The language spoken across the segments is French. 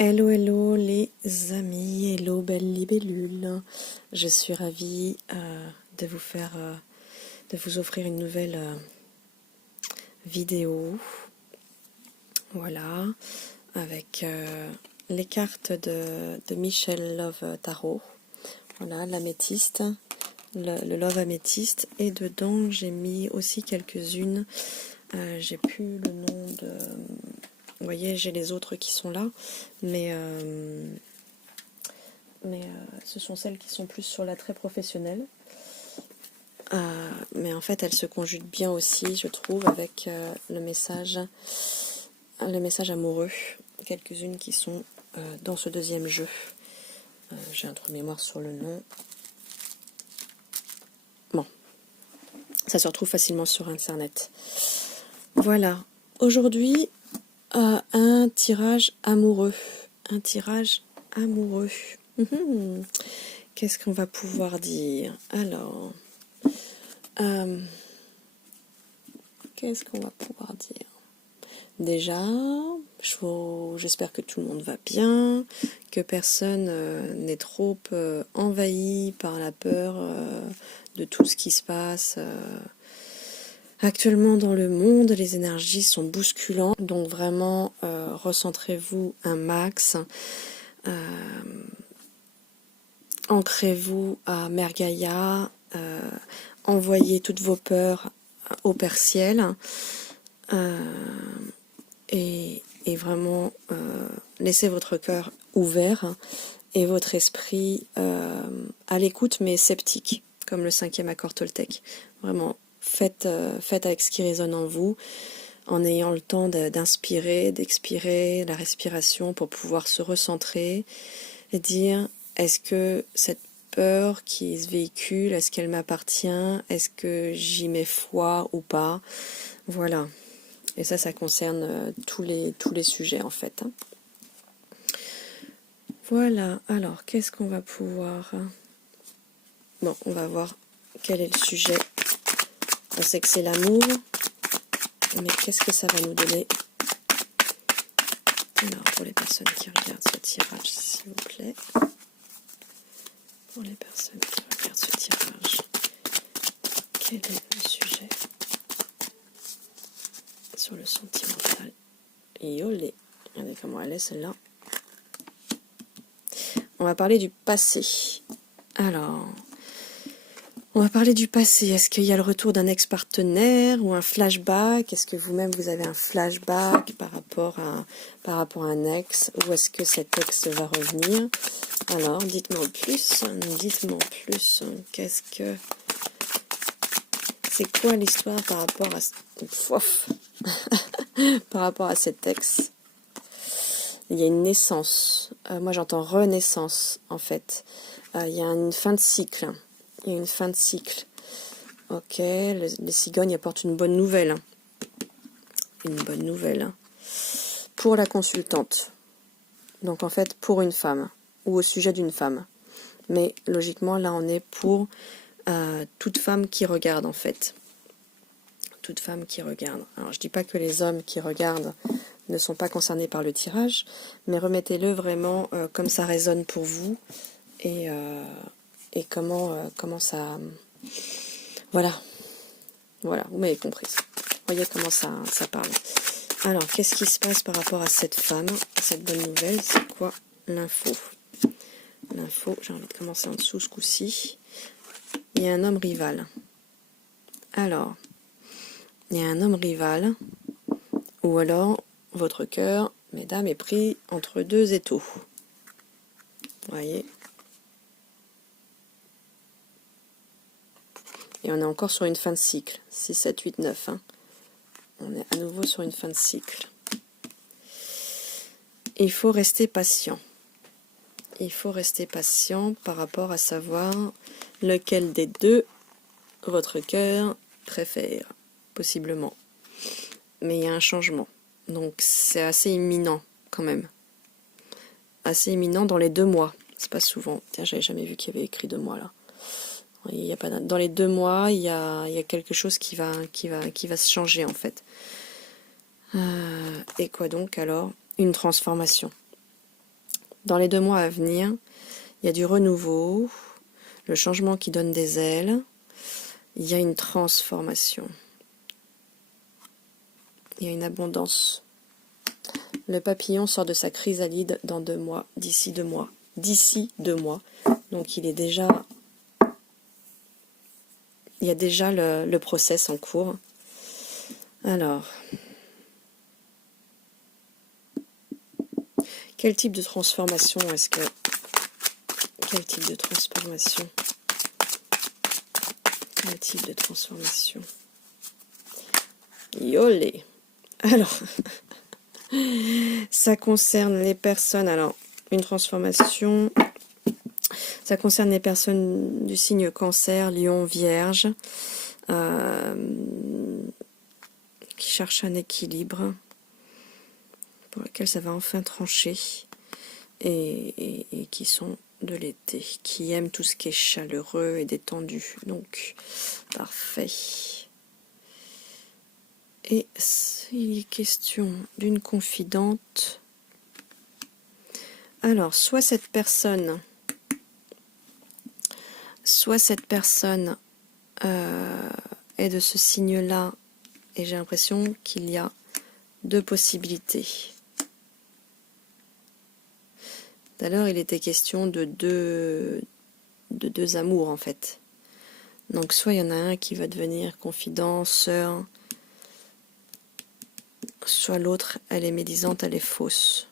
Hello, hello les amis, hello belle libellule. Je suis ravie de vous offrir une nouvelle vidéo. Voilà, avec les cartes de Michel Love Tarot. Voilà, l'améthyste, le Love améthyste. Et dedans, j'ai mis aussi quelques-unes. J'ai plus le nom de... Vous voyez, j'ai les autres qui sont là, mais ce sont celles qui sont plus sur l'attrait professionnel. Mais en fait, elles se conjuguent bien aussi, je trouve, avec le message amoureux. Quelques-unes qui sont dans ce deuxième jeu. J'ai un trou de mémoire sur le nom. Bon, ça se retrouve facilement sur Internet. Voilà. Aujourd'hui, un tirage amoureux. Un tirage amoureux. Qu'est-ce qu'on va pouvoir dire? Alors, qu'est-ce qu'on va pouvoir dire? Déjà, j'espère que tout le monde va bien, que personne n'est trop envahi par la peur de tout ce qui se passe actuellement dans le monde. Les énergies sont bousculantes, donc vraiment recentrez-vous un max. Ancrez-vous à Mère Gaïa, envoyez toutes vos peurs au Père Ciel et vraiment laissez votre cœur ouvert et votre esprit à l'écoute mais sceptique, comme le 5e accord Toltec. Vraiment, faites avec ce qui résonne en vous, en ayant le temps d'inspirer, d'expirer, la respiration pour pouvoir se recentrer et dire: est-ce que cette peur qui se véhicule, est-ce qu'elle m'appartient? Est-ce que j'y mets foi ou pas? Voilà. Et ça concerne tous les sujets en fait. Voilà. Alors, qu'est-ce qu'on va pouvoir... Bon, on va voir quel est le sujet. On sait que c'est l'amour. Mais qu'est-ce que ça va nous donner? Alors, pour les personnes qui regardent ce tirage, s'il vous plaît. Pour les personnes qui regardent ce tirage, quel est le sujet sur le sentimental? Et olé, regardez comment elle est celle-là. On va parler du passé. Alors, on va parler du passé. Est-ce qu'il y a le retour d'un ex-partenaire ou un flashback? Est-ce que vous-même vous avez un flashback par rapport à un ex? Ou est-ce que cet ex va revenir? Alors, dites-moi en plus. C'est quoi l'histoire par rapport à... par rapport à cet ex? Il y a une naissance. Moi, j'entends renaissance, en fait. Il y a une fin de cycle. Ok, les cigognes apportent une bonne nouvelle. Pour la consultante. Donc, en fait, pour une femme. Ou au sujet d'une femme. Mais, logiquement, là, on est pour toute femme qui regarde, en fait. Toute femme qui regarde. Alors, je dis pas que les hommes qui regardent ne sont pas concernés par le tirage, mais remettez-le vraiment comme ça résonne pour vous et comment ça... Voilà, vous m'avez compris. Voyez comment ça parle. Alors, qu'est-ce qui se passe par rapport à cette femme, à cette bonne nouvelle? C'est quoi l'info? J'ai envie de commencer en dessous ce coup-ci. Il y a un homme rival. Alors, il y a un homme rival, ou alors votre cœur, mesdames, est pris entre deux étaux. Vous voyez? Et on est encore sur une fin de cycle. 6, 7, 8, 9. Hein. On est à nouveau sur une fin de cycle. Il faut rester patient. Par rapport à savoir lequel des deux votre cœur préfère, possiblement. Mais il y a un changement. Donc c'est assez imminent quand même. Assez imminent dans les 2 mois. C'est pas souvent. Tiens, j'avais jamais vu qu'il y avait écrit 2 mois là. Il y a pas dans les 2 mois, il y a quelque chose qui va se changer en fait. Et quoi donc alors? Une transformation. dans les 2 mois à venir, il y a du renouveau, le changement qui donne des ailes, il y a une transformation, il y a une abondance. Le papillon sort de sa chrysalide dans 2 mois, d'ici 2 mois. D'ici 2 mois. Donc il y a déjà le process en cours. Alors, quel type de transformation est-ce que... Quel type de transformation? Quel type de transformation? Yolé! Alors, ça concerne les personnes... Alors, une transformation... Ça concerne les personnes du signe Cancer, Lion, Vierge, qui cherchent un équilibre, pour lequel ça va enfin trancher, et qui sont de l'été, qui aiment tout ce qui est chaleureux et détendu. Donc, parfait. Et s'il est question d'une confidente, alors, soit cette personne est de ce signe-là, et j'ai l'impression qu'il y a 2 possibilités. Tout à l'heure, il était question de deux amours, en fait. Donc, soit il y en a un qui va devenir confident, sœur, soit l'autre, elle est médisante, elle est fausse.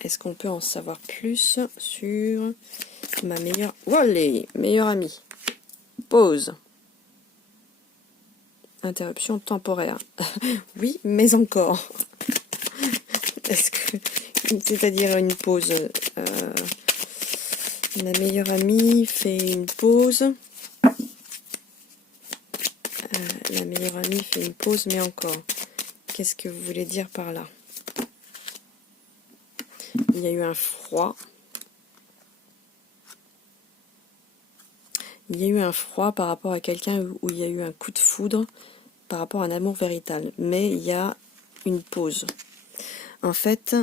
Est-ce qu'on peut en savoir plus sur ma meilleure... Voilà, meilleure amie. Pause. Interruption temporaire. Oui, mais encore. Est-ce que... C'est-à-dire une pause. Ma meilleure amie fait une pause. La meilleure amie fait une pause, mais encore. Qu'est-ce que vous voulez dire par là? Il y a eu un froid. Il y a eu un froid par rapport à quelqu'un où il y a eu un coup de foudre par rapport à un amour véritable. Mais il y a une pause. En fait,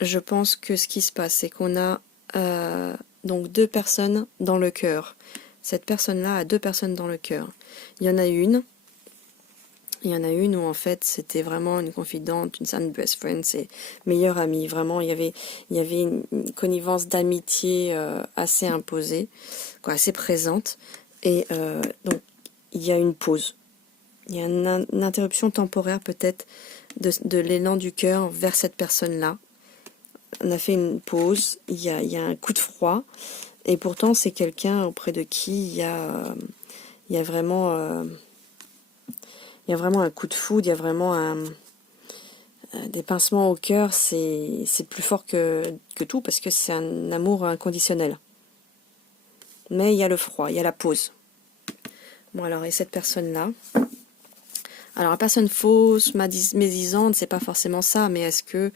je pense que ce qui se passe, c'est qu'on a donc 2 personnes dans le cœur. Cette personne-là a 2 personnes dans le cœur. Il y en a une où en fait c'était vraiment une confidente, une best friend, c'est meilleure amie. Vraiment, il y avait une connivence d'amitié assez imposée, quoi, assez présente. Et donc il y a une pause. Il y a une interruption temporaire peut-être de l'élan du cœur vers cette personne-là. On a fait une pause, il y a un coup de froid, et pourtant c'est quelqu'un auprès de qui il y a vraiment un coup de foudre, il y a vraiment des pincements au cœur, c'est plus fort que tout, parce que c'est un amour inconditionnel. Mais il y a le froid, il y a la pause. Bon alors, et cette personne-là, alors la personne fausse, médisante, c'est pas forcément ça, mais est-ce que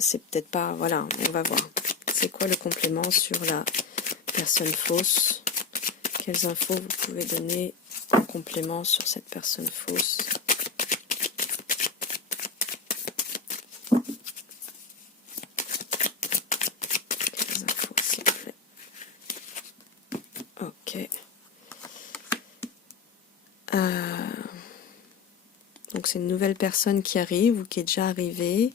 c'est peut-être pas... Voilà, on va voir. C'est quoi le complément sur la personne fausse? Quelles infos vous pouvez donner en complément sur cette personne fausse? Quelles infos, s'il vous plaît? Ok. Donc c'est une nouvelle personne qui arrive ou qui est déjà arrivée.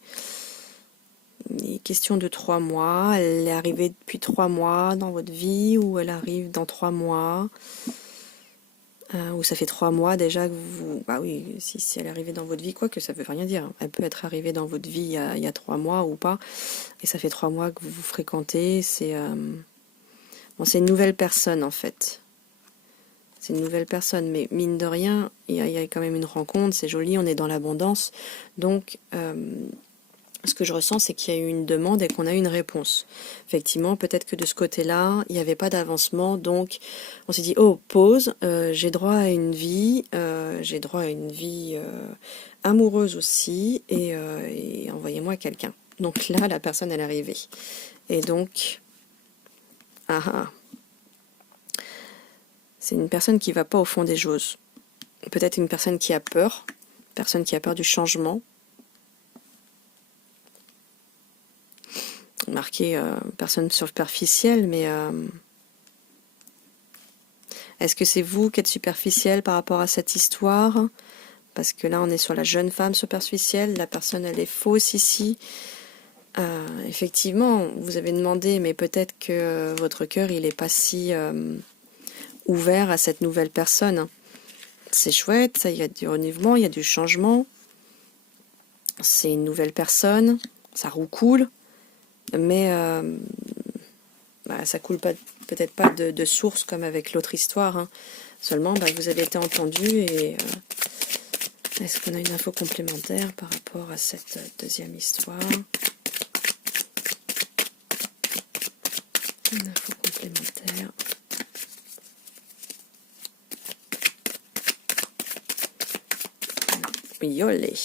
Il est question de 3 mois. Elle est arrivée depuis 3 mois dans votre vie, ou elle arrive dans 3 mois. Ou ça fait 3 mois déjà que vous... Bah oui, si elle est arrivée dans votre vie, quoi que ça veut rien dire. Elle peut être arrivée dans votre vie il y a 3 mois ou pas. Et ça fait 3 mois que vous vous fréquentez. C'est une nouvelle personne en fait. C'est une nouvelle personne, mais mine de rien, il y a quand même une rencontre, c'est joli, on est dans l'abondance. Donc, ce que je ressens, c'est qu'il y a eu une demande et qu'on a eu une réponse. Effectivement, peut-être que de ce côté-là, il n'y avait pas d'avancement, donc on s'est dit, oh, pause, j'ai droit à une vie, amoureuse aussi, et envoyez-moi quelqu'un. Donc là, la personne, elle est arrivée. Et donc, c'est une personne qui va pas au fond des choses. peut-être une personne qui a peur du changement. Marqué personne superficielle, mais est-ce que c'est vous qui êtes superficielle par rapport à cette histoire? Parce que là, on est sur la jeune femme superficielle, la personne, elle est fausse ici. Effectivement, vous avez demandé, mais peut-être que votre cœur, il n'est pas si ouvert à cette nouvelle personne. C'est chouette, il y a du renouveau, il y a du changement. C'est une nouvelle personne, ça roucoule, mais ça coule pas, peut-être pas de source comme avec l'autre histoire. Hein. Seulement, vous avez été entendu et est-ce qu'on a une info complémentaire par rapport à cette deuxième histoire? Une info complémentaire. Yolé.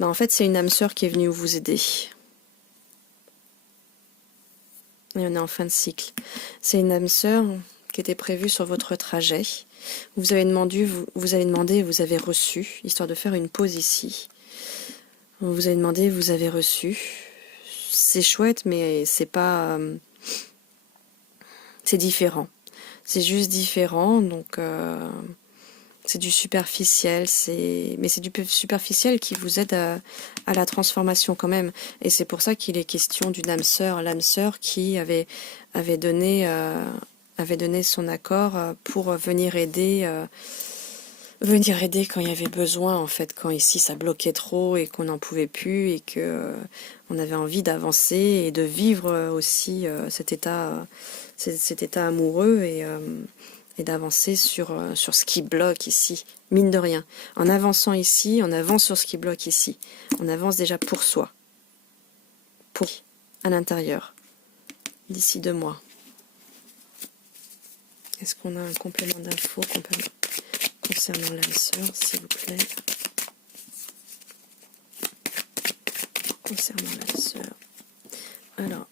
En fait, c'est une âme sœur qui est venue vous aider. Et on est en fin de cycle. C'est une âme sœur qui était prévue sur votre trajet. Vous avez demandé, vous avez reçu, histoire de faire une pause ici. Vous avez demandé, vous avez reçu. C'est chouette, mais c'est pas... c'est différent. C'est juste différent, donc... c'est du superficiel, mais c'est du superficiel qui vous aide à la transformation quand même. Et c'est pour ça qu'il est question d'une âme sœur, l'âme sœur qui avait donné son accord pour venir aider quand il y avait besoin, en fait, quand ici ça bloquait trop et qu'on n'en pouvait plus et que on avait envie d'avancer et de vivre aussi cet état amoureux et d'avancer sur ce qui bloque ici, mine de rien. En avançant ici, on avance sur ce qui bloque ici. On avance déjà pour soi, à l'intérieur, d'ici 2 mois. Est-ce qu'on a un complément d'infos concernant l'âme sœur, s'il vous plaît? Concernant l'âme sœur. Alors,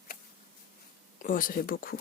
ça fait beaucoup.